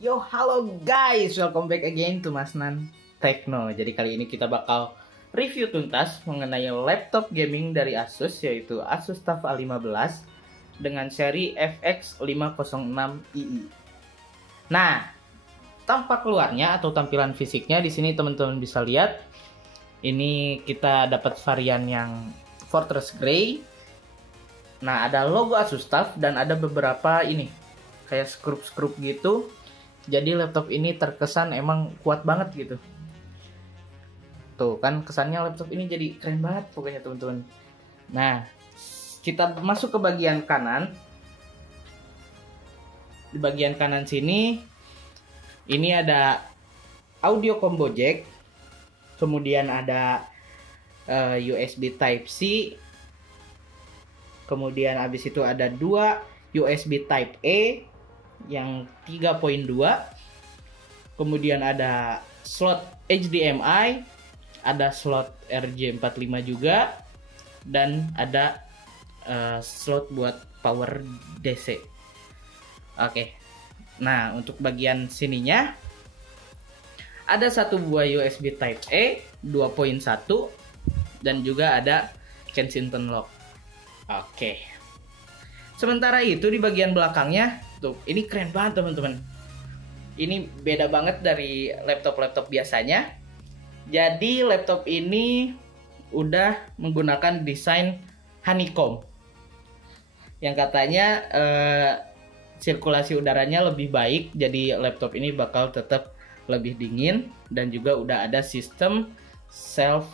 Yo, halo guys, welcome back again to Mas Nan Tekno. Jadi kali ini kita bakal review tuntas mengenai laptop gaming dari Asus, yaitu Asus TUF A15 dengan seri FX506ii. Nah, tampak luarnya atau tampilan fisiknya di sini teman-teman bisa lihat. Ini kita dapat varian yang Fortress Gray. Nah, ada logo Asus TUF dan ada beberapa ini kayak skrup-skrup gitu. Jadi laptop ini terkesan emang kuat banget gitu. Tuh kan kesannya laptop ini jadi keren banget pokoknya teman-teman. Nah, kita masuk ke bagian kanan. Di bagian kanan sini ini ada audio combo jack. Kemudian ada USB Type-C. Kemudian habis itu ada 2 USB Type-A yang 3.2. Kemudian ada slot HDMI, ada slot RJ45 juga, dan ada slot buat power DC. Oke. Nah, untuk bagian sininya ada satu buah USB Type-A 2.1 dan juga ada Kensington lock. Oke. Sementara itu di bagian belakangnya tuh, ini keren banget teman-teman. Ini beda banget dari laptop-laptop biasanya. Jadi laptop ini udah menggunakan desain honeycomb, yang katanya sirkulasi udaranya lebih baik. Jadi laptop ini bakal tetap lebih dingin dan juga udah ada sistem self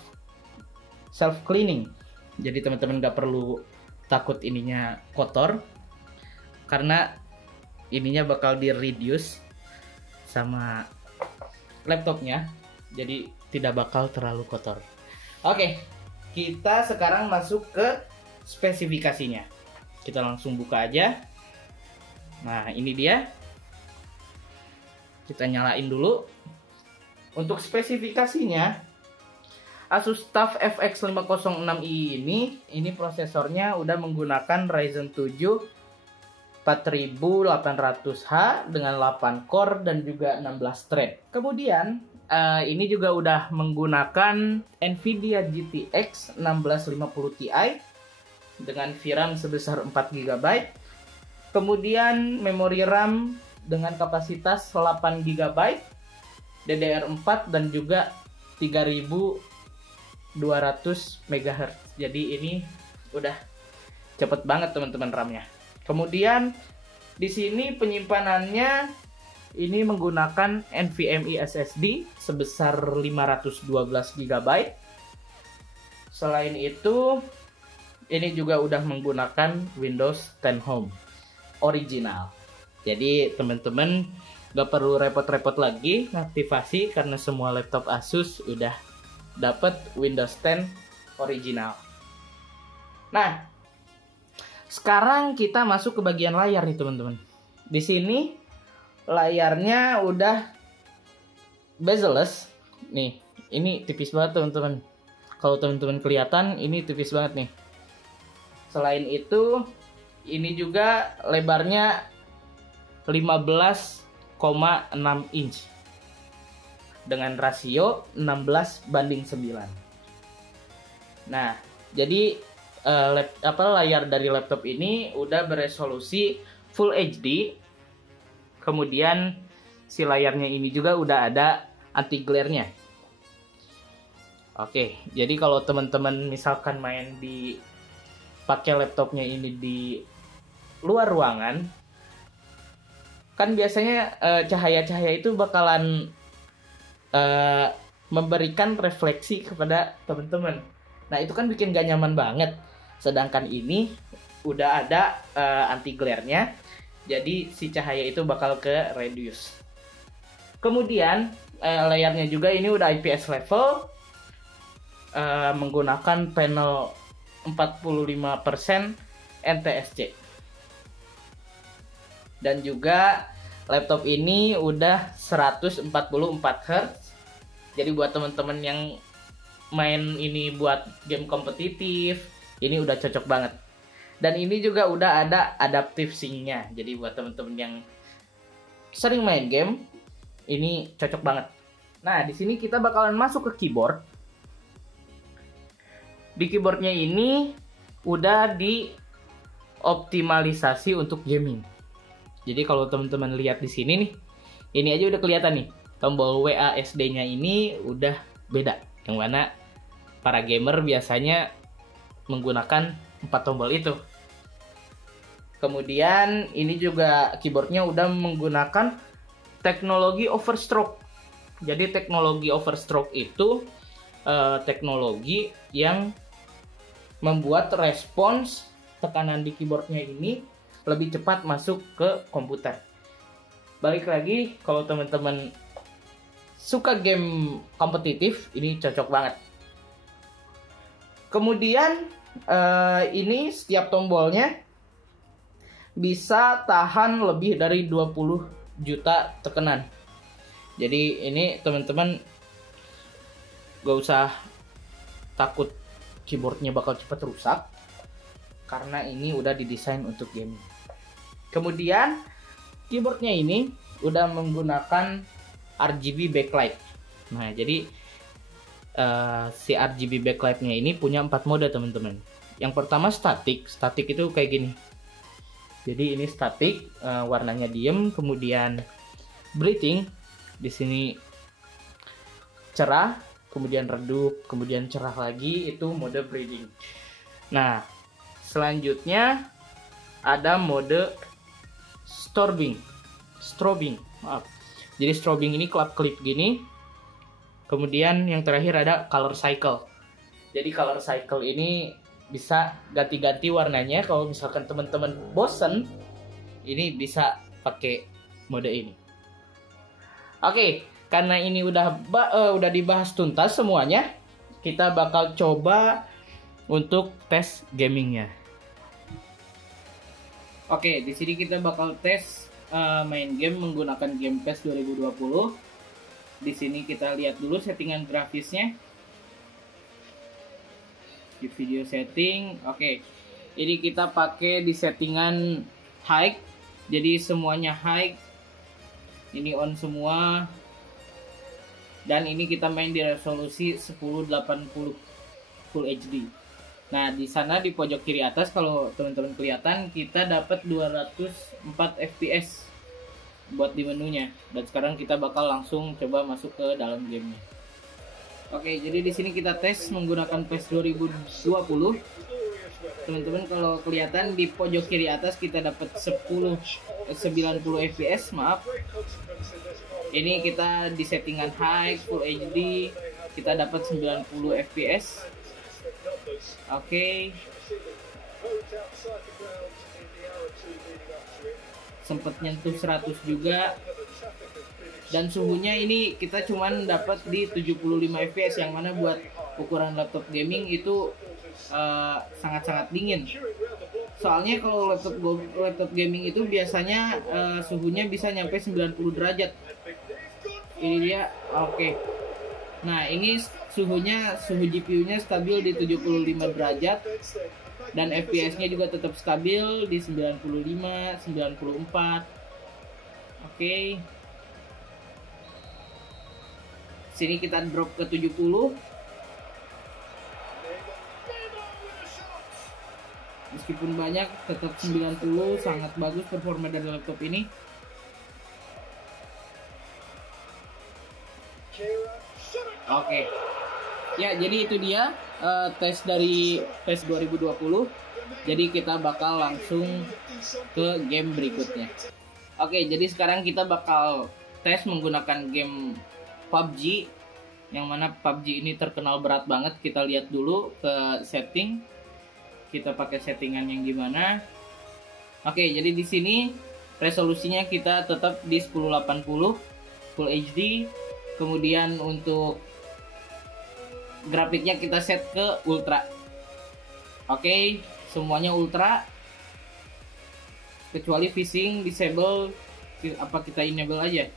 cleaning. Jadi teman-teman nggak perlu takut ininya kotor, karena ininya bakal di reduce sama laptopnya, jadi tidak bakal terlalu kotor. Oke, kita sekarang masuk ke spesifikasinya. Kita langsung buka aja. Nah, ini dia. Kita nyalain dulu. Untuk spesifikasinya, Asus TUF FX506i ini prosesornya udah menggunakan Ryzen 7 4800H dengan 8 core dan juga 16 thread. Kemudian ini juga udah menggunakan Nvidia GTX 1650 Ti dengan VRAM sebesar 4GB. Kemudian memori RAM dengan kapasitas 8GB, DDR4 dan juga 3200 MHz. Jadi ini udah cepet banget teman-teman RAM-nya. Kemudian di sini penyimpanannya ini menggunakan NVMe SSD sebesar 512 GB. Selain itu, ini juga udah menggunakan Windows 10 Home original. Jadi teman-teman gak perlu repot-repot lagi ngaktifasi, karena semua laptop Asus udah dapat Windows 10 original. Nah, sekarang kita masuk ke bagian layar nih teman-teman. Di sini layarnya udah bezel-less. Nih, ini tipis banget teman-teman. Kalau teman-teman kelihatan, ini tipis banget nih. Selain itu, ini juga lebarnya 15,6 inch dengan rasio 16:9. Nah, jadi layar dari laptop ini udah beresolusi Full HD. Kemudian si layarnya ini juga udah ada anti glare-nya. Oke, jadi kalau teman-teman misalkan main di pakai laptopnya ini di luar ruangan, kan biasanya cahaya-cahaya itu bakalan memberikan refleksi kepada teman-teman. Nah, itu kan bikin gak nyaman banget. Sedangkan ini udah ada anti glare-nya, jadi si cahaya itu bakal ke reduce. Kemudian layarnya juga ini udah IPS level, menggunakan panel 45% NTSC. Dan juga laptop ini udah 144 Hz. Jadi buat teman-teman yang main ini buat game kompetitif, ini udah cocok banget. Dan ini juga udah ada adaptive sync-nya. Jadi buat temen-temen yang sering main game, ini cocok banget. Nah, di sini kita bakalan masuk ke keyboard. Di keyboardnya ini udah dioptimalisasi untuk gaming. Jadi kalau teman-teman lihat di sini nih, ini aja udah kelihatan nih, tombol WASD-nya ini udah beda. Yang mana para gamer biasanya menggunakan 4 tombol itu. Kemudian ini juga keyboardnya udah menggunakan teknologi overstroke. Jadi teknologi overstroke itu teknologi yang membuat respons tekanan di keyboardnya ini lebih cepat masuk ke komputer. Balik lagi, kalau teman-teman suka game kompetitif, ini cocok banget. Kemudian ini setiap tombolnya bisa tahan lebih dari 20 juta tekanan. Jadi ini teman-teman gak usah takut keyboardnya bakal cepat rusak, karena ini udah didesain untuk gaming. Kemudian keyboardnya ini udah menggunakan RGB backlight. Nah, jadi si RGB backlightnya ini punya 4 mode teman-teman. Yang pertama static itu kayak gini. Jadi ini static, warnanya diem. Kemudian breathing, di sini cerah, kemudian redup, kemudian cerah lagi, itu mode breathing. Nah, selanjutnya ada mode strobing. Maaf. Jadi strobing ini kelap-kelip gini. Kemudian yang terakhir ada color cycle. Jadi color cycle ini bisa ganti-ganti warnanya. Kalau misalkan teman-teman bosen, ini bisa pakai mode ini. Oke, karena ini udah dibahas tuntas semuanya, kita bakal coba untuk tes gamingnya. Oke, di sini kita bakal tes main game menggunakan Game PES 2020. Di sini kita lihat dulu settingan grafisnya. Di video setting, oke. Ini kita pakai di settingan high. Jadi semuanya high. Ini on semua. Dan ini kita main di resolusi 1080 Full HD. Nah, di sana di pojok kiri atas kalau teman-teman kelihatan, kita dapat 204 FPS buat di menunya. Dan sekarang kita bakal langsung coba masuk ke dalam gamenya. Oke, jadi di sini kita tes menggunakan PES 2020. Teman-teman kalau kelihatan di pojok kiri atas kita dapat 90 FPS, maaf. Ini kita di settingan high Full HD, kita dapat 90 FPS. Oke. Sempat nyentuh 100 juga. Dan suhunya ini kita cuman dapat di 75 fps, yang mana buat ukuran laptop gaming itu sangat-sangat dingin. Soalnya kalau laptop gaming itu biasanya suhunya bisa nyampe 90 derajat. Ini dia, oke. Nah, ini suhu GPU-nya stabil di 75 derajat. Dan FPS-nya juga tetap stabil di 95, 94. Oke. Sini kita drop ke 70. Meskipun banyak, tetap 90, sangat bagus performa dari laptop ini. Oke. Ya, jadi itu dia tes dari PES 2020. Jadi kita bakal langsung ke game berikutnya. Oke, jadi sekarang kita bakal tes menggunakan game PUBG, yang mana PUBG ini terkenal berat banget. Kita lihat dulu ke setting. Kita pakai settingan yang gimana. Oke, jadi di sini resolusinya kita tetap di 1080 Full HD. Kemudian untuk grafiknya kita set ke ultra. Oke, semuanya ultra. Kecuali phishing disable, apa kita enable aja?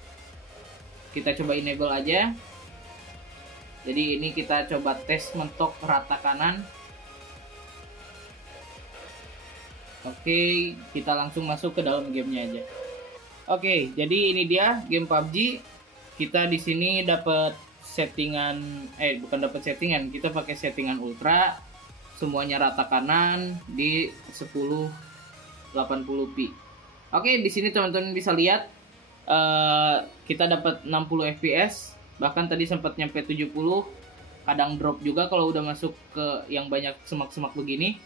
Kita coba enable aja. Jadi ini kita coba tes mentok rata kanan. Oke, kita langsung masuk ke dalam gamenya aja. Oke, jadi ini dia game PUBG. Kita di sini dapat settingan, bukan dapat settingan, kita pakai settingan ultra. Semuanya rata kanan di 1080p. Oke, di sini teman-teman bisa lihat kita dapat 60 fps, bahkan tadi sempat nyampe 70. Kadang drop juga kalau udah masuk ke yang banyak semak-semak begini.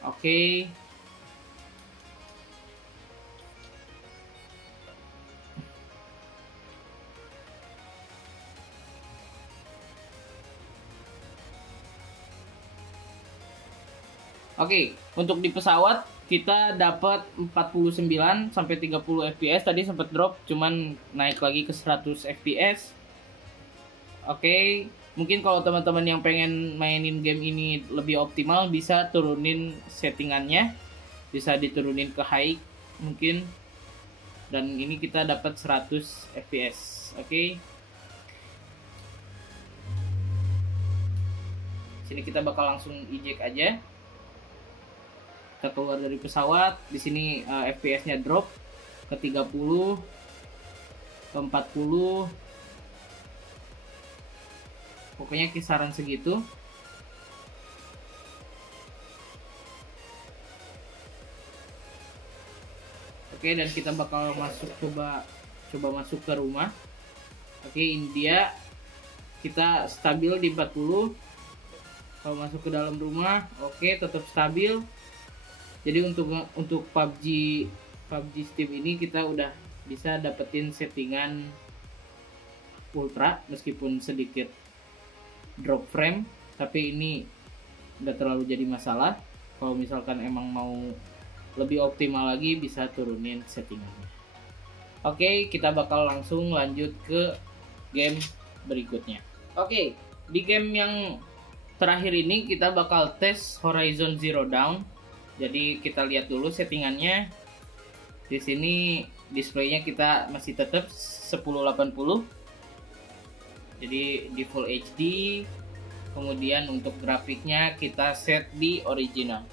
Oke. Oke, untuk di pesawat kita dapat 49 sampai 30 fps, tadi sempat drop cuman naik lagi ke 100 fps. Oke, mungkin kalau teman-teman yang pengen mainin game ini lebih optimal bisa turunin settingannya, bisa diturunin ke high mungkin. Dan ini kita dapat 100 fps. Oke. Sini kita bakal langsung eject aja. Kita keluar dari pesawat. Di sini FPS-nya drop ke 30, ke 40. Pokoknya kisaran segitu. Oke, dan kita bakal masuk, coba masuk ke rumah. Oke, ini dia. Kita stabil di 40. Kalau masuk ke dalam rumah, oke, tetap stabil. Jadi untuk PUBG Steam ini kita udah bisa dapetin settingan ultra meskipun sedikit drop frame, tapi ini udah terlalu jadi masalah. Kalau misalkan emang mau lebih optimal lagi bisa turunin settingannya. Oke, kita bakal langsung lanjut ke game berikutnya. Oke, di game yang terakhir ini kita bakal tes Horizon Zero Dawn. Jadi kita lihat dulu settingannya. Di sini displaynya kita masih tetap 1080. Jadi di Full HD. Kemudian untuk grafiknya kita set di original.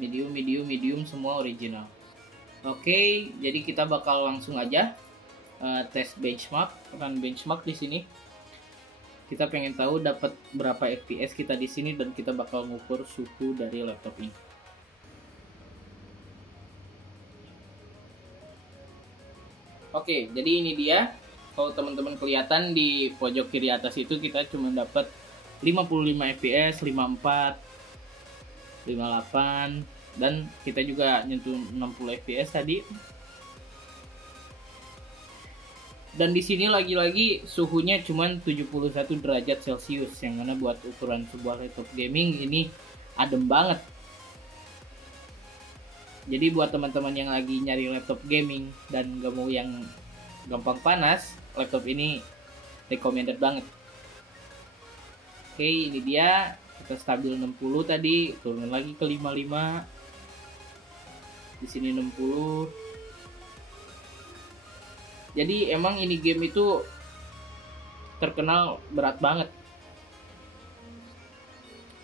Medium semua original. Oke, jadi kita bakal langsung aja tes benchmark. Akan benchmark di sini. Kita pengen tahu dapat berapa FPS kita di sini dan kita bakal ngukur suhu dari laptop ini. Oke, jadi ini dia. Kalau teman-teman kelihatan di pojok kiri atas itu kita cuma dapat 55 fps, 54, 58 dan kita juga nyentuh 60 fps tadi. Dan di sini lagi-lagi suhunya cuma 71 derajat Celcius, yang mana buat ukuran sebuah laptop gaming ini adem banget. Jadi buat teman-teman yang lagi nyari laptop gaming dan gak mau yang gampang panas, laptop ini recommended banget. Oke, ini dia. Kita stabil 60 tadi, turun lagi ke 55. Di sini 60. Jadi emang ini game itu terkenal berat banget.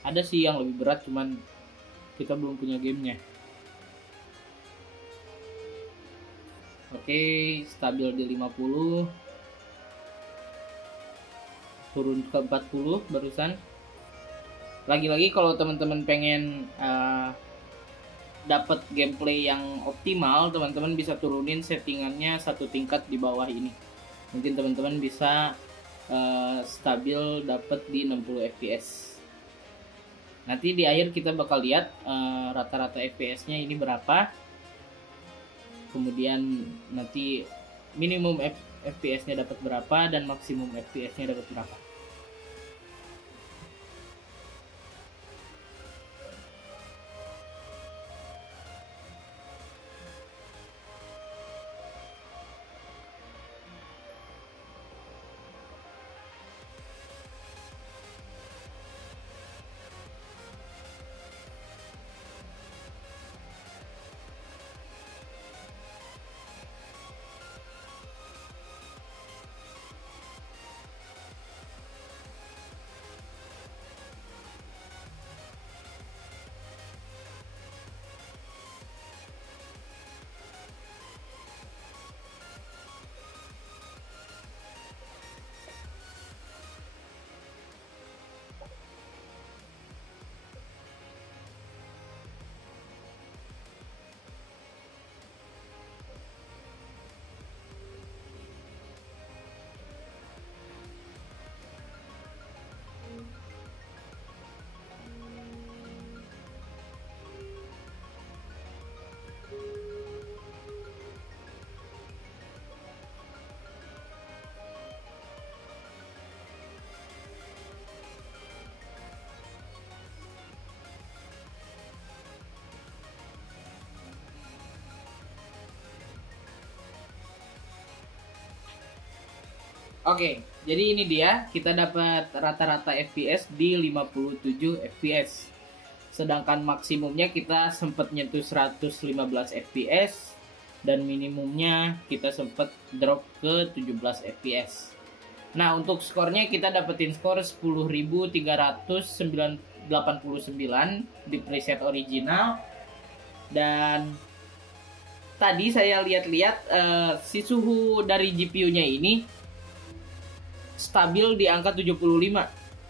Ada sih yang lebih berat, cuman kita belum punya gamenya. Oke, stabil di 50. Turun ke 40 barusan. Lagi-lagi kalau teman-teman pengen dapat gameplay yang optimal, teman-teman bisa turunin settingannya satu tingkat di bawah ini. Mungkin teman-teman bisa stabil dapat di 60 fps. Nanti di akhir kita bakal lihat rata-rata fps-nya ini berapa. Kemudian nanti minimum fps-nya dapat berapa dan maksimum fps-nya dapat berapa. Oke, jadi ini dia kita dapat rata-rata FPS di 57 FPS. Sedangkan maksimumnya kita sempat nyentuh 115 FPS dan minimumnya kita sempat drop ke 17 FPS. Nah, untuk skornya kita dapetin skor 10.389 di preset original. Dan tadi saya lihat-lihat si suhu dari GPU-nya ini stabil di angka 75.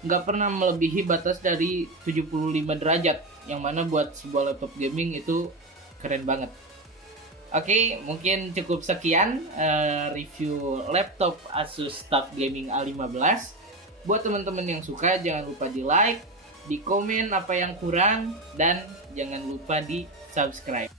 Nggak pernah melebihi batas dari 75 derajat. Yang mana buat sebuah laptop gaming itu keren banget. Oke, mungkin cukup sekian review laptop Asus TUF Gaming A15. Buat teman-teman yang suka, jangan lupa di like, di komen apa yang kurang, dan jangan lupa di subscribe.